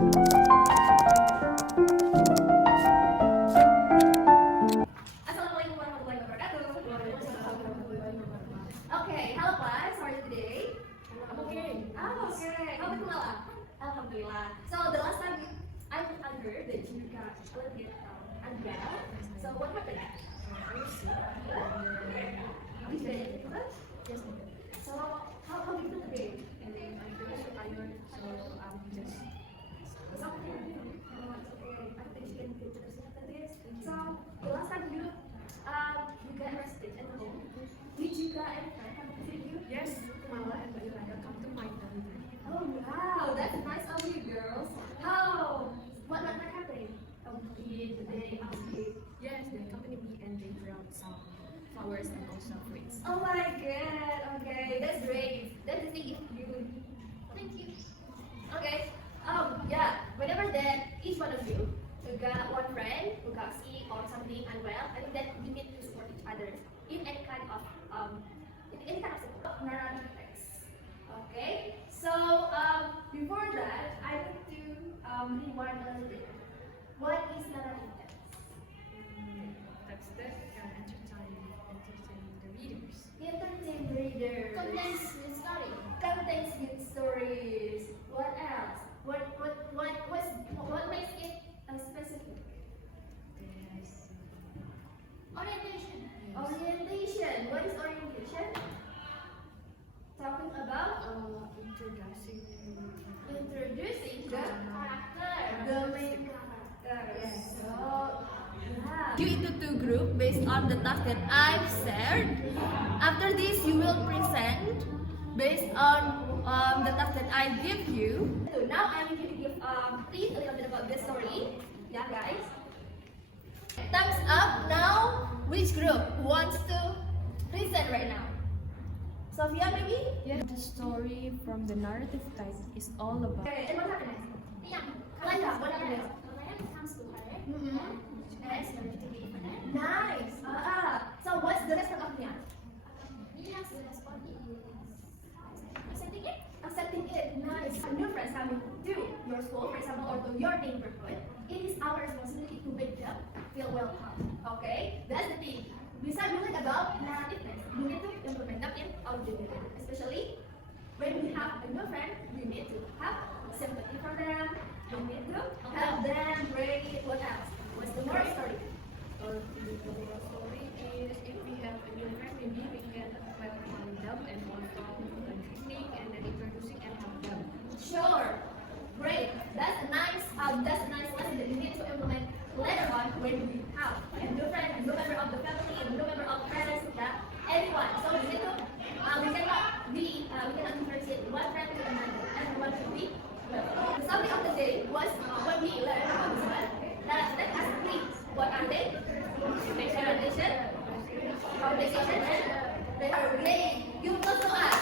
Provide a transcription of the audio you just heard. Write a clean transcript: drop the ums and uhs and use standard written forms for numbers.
Assalamualaikum warahmatullahi wabarakatuh. Okay, hello class. How are you today? I'm okay. Oh, okay. How about Kumala? Alhamdulillah. So the last time I heard that you got a little bit unwell. So what happened? You did. Yes. So how do you feel today? And then I feel so tired, so I'm just It's okay. No, it's okay. I think you can do this after this. So the last time you got rested at home, did you got any friend come to visit you? yes, Mala and Bayulada come to my family. Oh wow, that's nice of you girls. How? What happened? Did they ask you? Yes, they accompanied me and they brought some flowers and also fruits. Oh my god, okay, that's great. That's the thing if you thank you. Okay. Yeah, whenever that each one of you who got one friend who got sick or something unwell, I think that you need to support each other in any kind of support. Non-effects. Okay. So before that, I need to rewind a little bit. What is non-effects? That's that entertain the readers. Entertain readers. Contains the story. Contains good stories. What else? What makes it specific? There's Orientation. Orientation. What is orientation? Talking about introducing introducing the Character. main character. Yes. So yeah. You into two groups based on the task that I've shared. After this, you will present based on the task that I give you. So now I'm going to give please a little bit about this story. Yeah, guys. Thumbs up now. Which group wants to present right now? Sophia, maybe? yeah. The story from the narrative type is all about Okay, and what happened next? Yeah. Kalaya, what happened next? Kalaya comes to her. Mm-hmm. And it's going to be for that. Nice. So what's the response of Nia? Nia's response is accepting it. Accepting it. Nice. New friends coming to your school, for example, or to your neighborhood, it is our responsibility to make them feel welcome. Okay? That's the thing. Besides knowing about narrativeness, you need to implement them in our daily life. Especially when we have a new friend, we need to have sympathy for them. We need to help them break what else? What's the moral story? or the moral story is if we have a new friend, maybe we can welcome them and also a greeting and then introducing and help them. Sure. Great. That's a nice lesson that you need to implement later on when we have a new friend, a new member of the family, a new member of parents, yeah, anyone. So we need to we cannot differentiate one friend to another. Everyone should be welcome. The subject of the day was what we learned about this one. Let us please. What are they? Presentation, conversation, and they are great. You also ask.